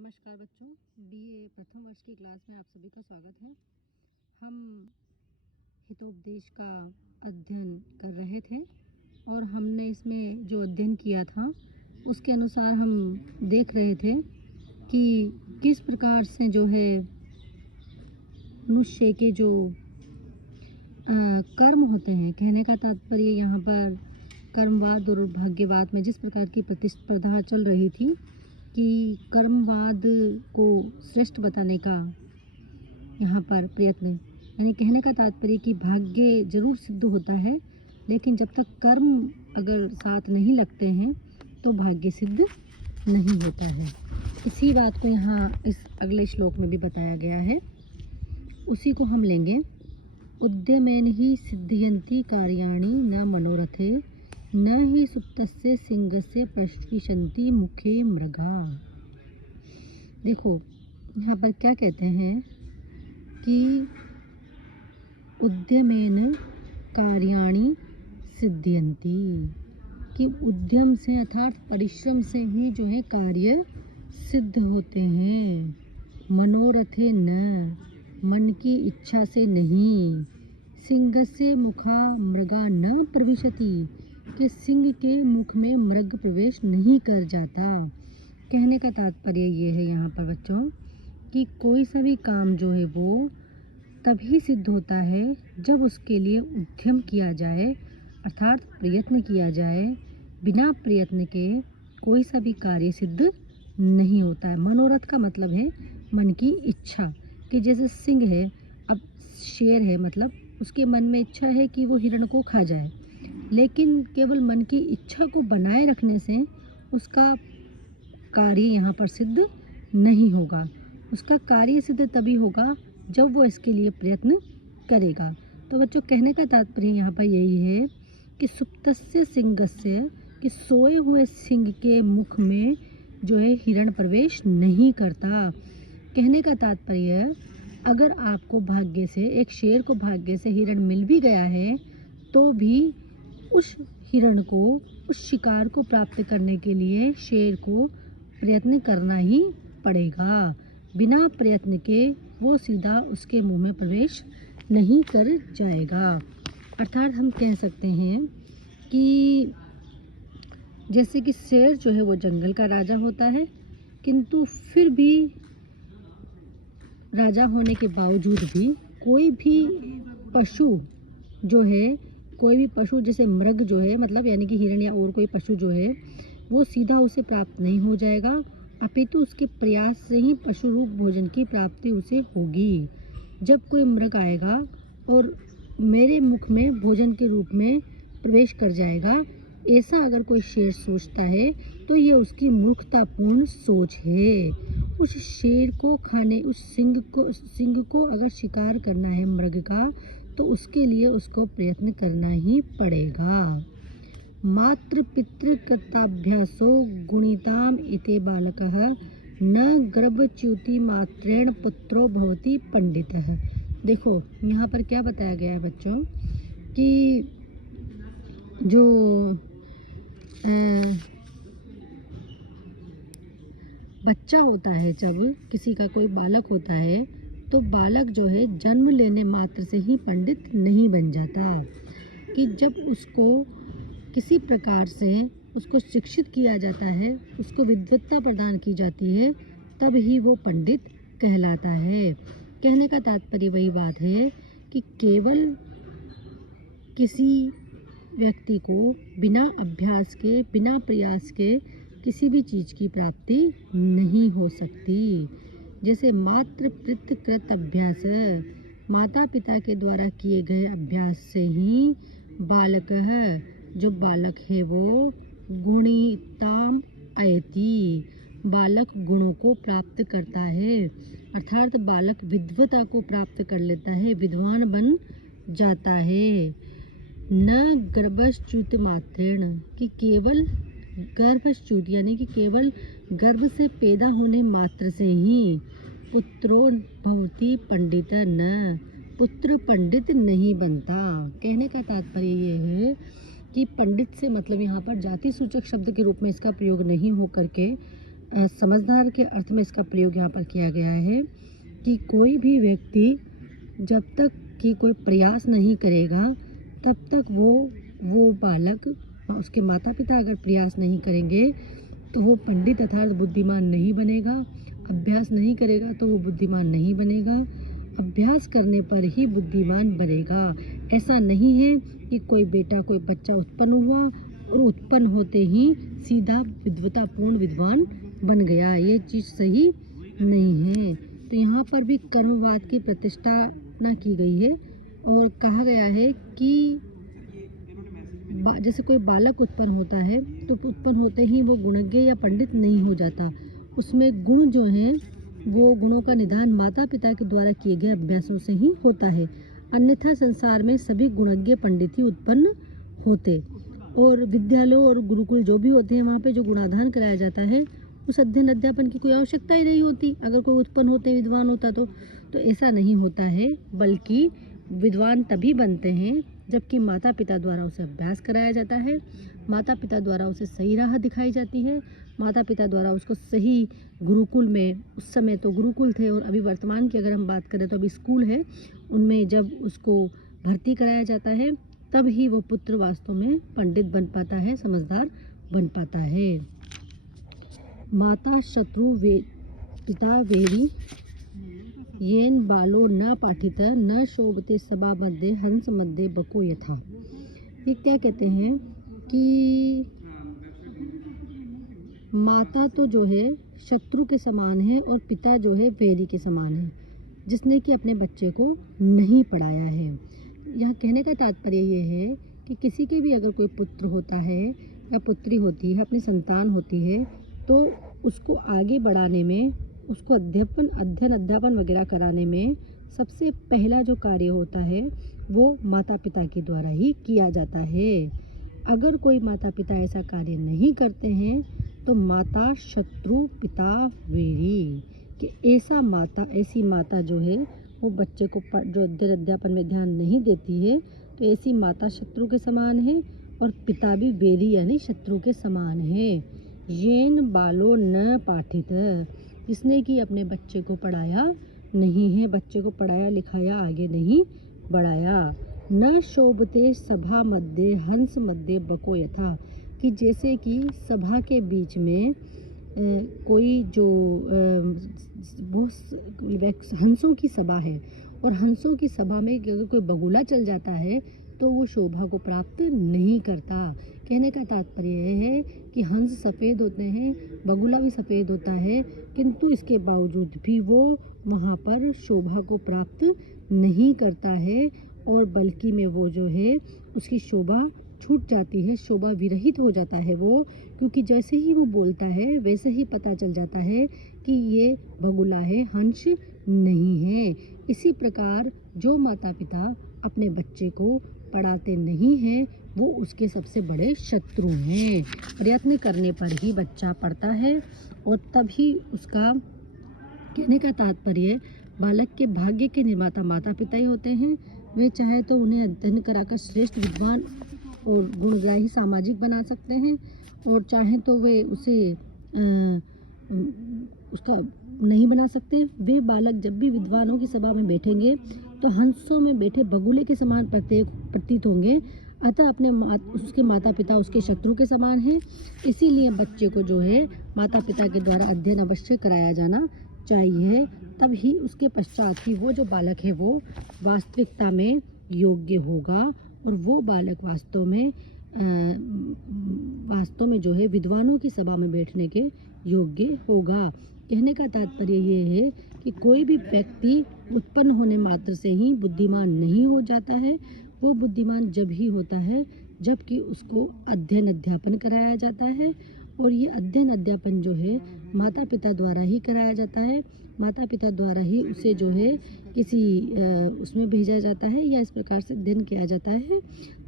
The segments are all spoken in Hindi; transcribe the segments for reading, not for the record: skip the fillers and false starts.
नमस्कार बच्चों, बीए प्रथम वर्ष की क्लास में आप सभी का स्वागत है। हम हितोपदेश का अध्ययन कर रहे थे और हमने इसमें जो अध्ययन किया था उसके अनुसार हम देख रहे थे कि किस प्रकार से जो है मनुष्य के जो कर्म होते हैं, कहने का तात्पर्य यहाँ पर कर्मवाद और भाग्यवाद में जिस प्रकार की प्रतिस्पर्धा चल रही थी कि कर्मवाद को श्रेष्ठ बताने का यहाँ पर प्रयत्न, यानी कहने का तात्पर्य कि भाग्य जरूर सिद्ध होता है, लेकिन जब तक कर्म अगर साथ नहीं लगते हैं तो भाग्य सिद्ध नहीं होता है। इसी बात को यहाँ इस अगले श्लोक में भी बताया गया है, उसी को हम लेंगे। उद्यमेन ही सिद्ध्यन्ति कार्याणि न मनोरथे न ही सुप्तस्य सिंहस्य प्रश्विशन्ति मुखे मृगा। देखो यहाँ पर क्या कहते हैं कि उद्यमेन कार्याणि सिद्ध्यन्ति, कि उद्यम से अर्थात परिश्रम से ही जो है कार्य सिद्ध होते हैं। मनोरथे न, मन की इच्छा से नहीं। सिंहस्य मुखा मृगा न प्रविशति, कि सिंह के मुख में मृग प्रवेश नहीं कर जाता। कहने का तात्पर्य ये है यहाँ पर बच्चों कि कोई सा भी काम जो है वो तभी सिद्ध होता है जब उसके लिए उद्यम किया जाए, अर्थात प्रयत्न किया जाए। बिना प्रयत्न के कोई सा भी कार्य सिद्ध नहीं होता है। मनोरथ का मतलब है मन की इच्छा, कि जैसे सिंह है, अब शेर है, मतलब उसके मन में इच्छा है कि वो हिरण को खा जाए, लेकिन केवल मन की इच्छा को बनाए रखने से उसका कार्य यहाँ पर सिद्ध नहीं होगा। उसका कार्य सिद्ध तभी होगा जब वो इसके लिए प्रयत्न करेगा। तो बच्चों, कहने का तात्पर्य यहाँ पर यही है कि सुप्तस्य सिंहस्य, कि सोए हुए सिंह के मुख में जो है हिरण प्रवेश नहीं करता। कहने का तात्पर्य, अगर आपको भाग्य से, एक शेर को भाग्य से हिरण मिल भी गया है तो भी उस हिरण को, उस शिकार को प्राप्त करने के लिए शेर को प्रयत्न करना ही पड़ेगा। बिना प्रयत्न के वो सीधा उसके मुंह में प्रवेश नहीं कर जाएगा। अर्थात हम कह सकते हैं कि जैसे कि शेर जो है वो जंगल का राजा होता है, किंतु फिर भी राजा होने के बावजूद भी कोई भी पशु जो है, कोई भी पशु जैसे मृग जो है, मतलब यानी कि हिरण या और कोई पशु जो है, वो सीधा उसे प्राप्त नहीं हो जाएगा, अपितु उसके प्रयास से ही पशु रूप भोजन की प्राप्ति उसे होगी। जब कोई मृग आएगा और मेरे मुख में भोजन के रूप में प्रवेश कर जाएगा, ऐसा अगर कोई शेर सोचता है तो ये उसकी मूर्खतापूर्ण सोच है। उस शेर को खाने, उस सिंह को अगर शिकार करना है मृग का, तो उसके लिए उसको प्रयत्न करना ही पड़ेगा। मातृ पितृ कृताभ्यासो गुणिताम इते बालकः न गर्भच्युति मात्रेण पुत्रो भवति पंडितः। देखो यहाँ पर क्या बताया गया है बच्चों कि जो बच्चा होता है, जब किसी का कोई बालक होता है तो बालक जो है जन्म लेने मात्र से ही पंडित नहीं बन जाता, कि जब उसको किसी प्रकार से उसको शिक्षित किया जाता है, उसको विद्वत्ता प्रदान की जाती है, तब ही वो पंडित कहलाता है। कहने का तात्पर्य वही बात है कि केवल किसी व्यक्ति को बिना अभ्यास के, बिना प्रयास के किसी भी चीज़ की प्राप्ति नहीं हो सकती। जैसे मातृ पितृ कृत अभ्यास, माता पिता के द्वारा किए गए अभ्यास से ही बालक है, जो बालक है वो गुणिताम अयति, बालक गुणों को प्राप्त करता है, अर्थात बालक विद्वता को प्राप्त कर लेता है, विद्वान बन जाता है। न गर्भच्युत मात्रेण, कि केवल गर्भच्युत यानी कि केवल गर्भ से पैदा होने मात्र से ही पुत्रो भवति पंडित न, पुत्र पंडित नहीं बनता। कहने का तात्पर्य ये है कि पंडित से मतलब यहाँ पर जाति सूचक शब्द के रूप में इसका प्रयोग नहीं हो करके समझदार के अर्थ में इसका प्रयोग यहाँ पर किया गया है कि कोई भी व्यक्ति जब तक कि कोई प्रयास नहीं करेगा तब तक वो बालक, उसके माता पिता अगर प्रयास नहीं करेंगे तो वो पंडित अर्थात बुद्धिमान नहीं बनेगा। अभ्यास नहीं करेगा तो वो बुद्धिमान नहीं बनेगा। अभ्यास करने पर ही बुद्धिमान बनेगा। ऐसा नहीं है कि कोई बेटा, कोई बच्चा उत्पन्न हुआ और उत्पन्न होते ही सीधा विद्वतापूर्ण विद्वान बन गया। ये चीज़ सही नहीं है। तो यहाँ पर भी कर्मवाद की प्रतिष्ठा की गई है और कहा गया है कि जैसे कोई बालक उत्पन्न होता है तो उत्पन्न होते ही वो गुणज्ञ या पंडित नहीं हो जाता। उसमें गुण जो हैं वो गुणों का निदान माता पिता के द्वारा किए गए अभ्यासों से ही होता है। अन्यथा संसार में सभी गुणज्ञ पंडित ही उत्पन्न होते। और विद्यालयों और गुरुकुल जो भी होते हैं वहाँ पे जो गुणाधान कराया जाता है उस अध्ययन अध्यापन की कोई आवश्यकता ही नहीं होती। अगर कोई उत्पन्न होते विद्वान होता तो ऐसा नहीं होता है, बल्कि विद्वान तभी बनते हैं जबकि माता पिता द्वारा उसे अभ्यास कराया जाता है, माता पिता द्वारा उसे सही राह दिखाई जाती है, माता पिता द्वारा उसको सही गुरुकुल में, उस समय तो गुरुकुल थे और अभी वर्तमान की अगर हम बात करें तो अभी स्कूल है, उनमें जब उसको भर्ती कराया जाता है तब ही वो पुत्र वास्तव में पंडित बन पाता है, समझदार बन पाता है। माता शत्रु पिता वेरी येन बालो न पाठित न शोभते सभा मध्ये हंस मध्ये बको यथा। ये क्या कहते हैं कि माता तो जो है शत्रु के समान है और पिता जो है वैरी के समान है, जिसने कि अपने बच्चे को नहीं पढ़ाया है। यहाँ कहने का तात्पर्य ये है कि किसी के भी अगर कोई पुत्र होता है या पुत्री होती है, अपनी संतान होती है, तो उसको आगे बढ़ाने में, उसको अध्ययन अध्यापन वगैरह कराने में सबसे पहला जो कार्य होता है वो माता पिता के द्वारा ही किया जाता है। अगर कोई माता पिता ऐसा कार्य नहीं करते हैं तो माता शत्रु पिता वैरी, कि ऐसी माता जो है वो बच्चे को जो अध्ययन अध्यापन में ध्यान नहीं देती है तो ऐसी माता शत्रु के समान है और पिता भी वैरी यानी शत्रु के समान है। येन बालो न पाठित, जिसने कि अपने बच्चे को पढ़ाया नहीं है, बच्चे को पढ़ाया लिखाया आगे नहीं बढ़ाया। न शोभते सभा मध्य हंस मध्य बको यथा, कि जैसे कि सभा के बीच में कोई जो हंसों की सभा है और हंसों की सभा में अगर कोई बगुला चल जाता है तो वो शोभा को प्राप्त नहीं करता। कहने का तात्पर्य यह है कि हंस सफ़ेद होते हैं, बगुला भी सफ़ेद होता है, किंतु इसके बावजूद भी वो वहाँ पर शोभा को प्राप्त नहीं करता है और बल्कि में वो जो है उसकी शोभा छूट जाती है, शोभा विरहित हो जाता है वो, क्योंकि जैसे ही वो बोलता है वैसे ही पता चल जाता है कि ये बगुला है, हंस नहीं है। इसी प्रकार जो माता पिता अपने बच्चे को पढ़ाते नहीं हैं वो उसके सबसे बड़े शत्रु हैं। प्रयत्न करने पर ही बच्चा पढ़ता है और तभी उसका, कहने का तात्पर्य बालक के भाग्य के निर्माता माता पिता ही होते हैं। वे चाहे तो उन्हें अध्ययन कराकर श्रेष्ठ विद्वान और गुणग्राही सामाजिक बना सकते हैं और चाहे तो वे उसे उसका नहीं बना सकते। वे बालक जब भी विद्वानों की सभा में बैठेंगे तो हंसों में बैठे बगुले के समान प्रतीत होंगे, अतः उसके माता पिता उसके शत्रु के समान हैं। इसीलिए बच्चे को जो है माता पिता के द्वारा अध्ययन अवश्य कराया जाना चाहिए, तब ही उसके पश्चात ही वो जो बालक है वो वास्तविकता में योग्य होगा और वो बालक वास्तव में जो है विद्वानों की सभा में बैठने के योग्य होगा। कहने का तात्पर्य ये है कि कोई भी व्यक्ति उत्पन्न होने मात्र से ही बुद्धिमान नहीं हो जाता है। वो बुद्धिमान जब ही होता है जबकि उसको अध्ययन अध्यापन कराया जाता है और ये अध्ययन अध्यापन जो है माता पिता द्वारा ही कराया जाता है। माता पिता द्वारा ही उसे जो है किसी उसमें भेजा जाता है या इस प्रकार से अध्ययन किया जाता है,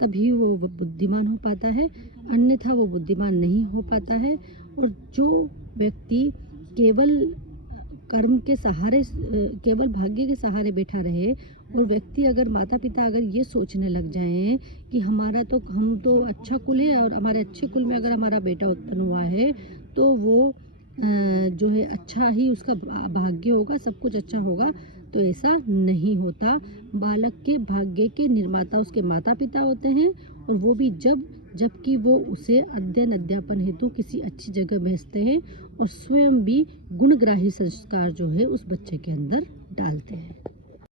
तभी वो बुद्धिमान हो पाता है, अन्यथा वो बुद्धिमान नहीं हो पाता है। और जो व्यक्ति केवल कर्म के सहारे, केवल भाग्य के सहारे बैठा रहे और व्यक्ति अगर माता पिता अगर ये सोचने लग जाएं कि हम तो अच्छा कुल है और हमारे अच्छे कुल में अगर हमारा बेटा उत्पन्न हुआ है तो वो जो है अच्छा ही उसका भाग्य होगा, सब कुछ अच्छा होगा, तो ऐसा नहीं होता। बालक के भाग्य के निर्माता उसके माता पिता होते हैं, और वो भी जबकि वो उसे अध्ययन अध्यापन हेतु किसी अच्छी जगह भेजते हैं और स्वयं भी गुणग्राही संस्कार जो है उस बच्चे के अंदर डालते हैं।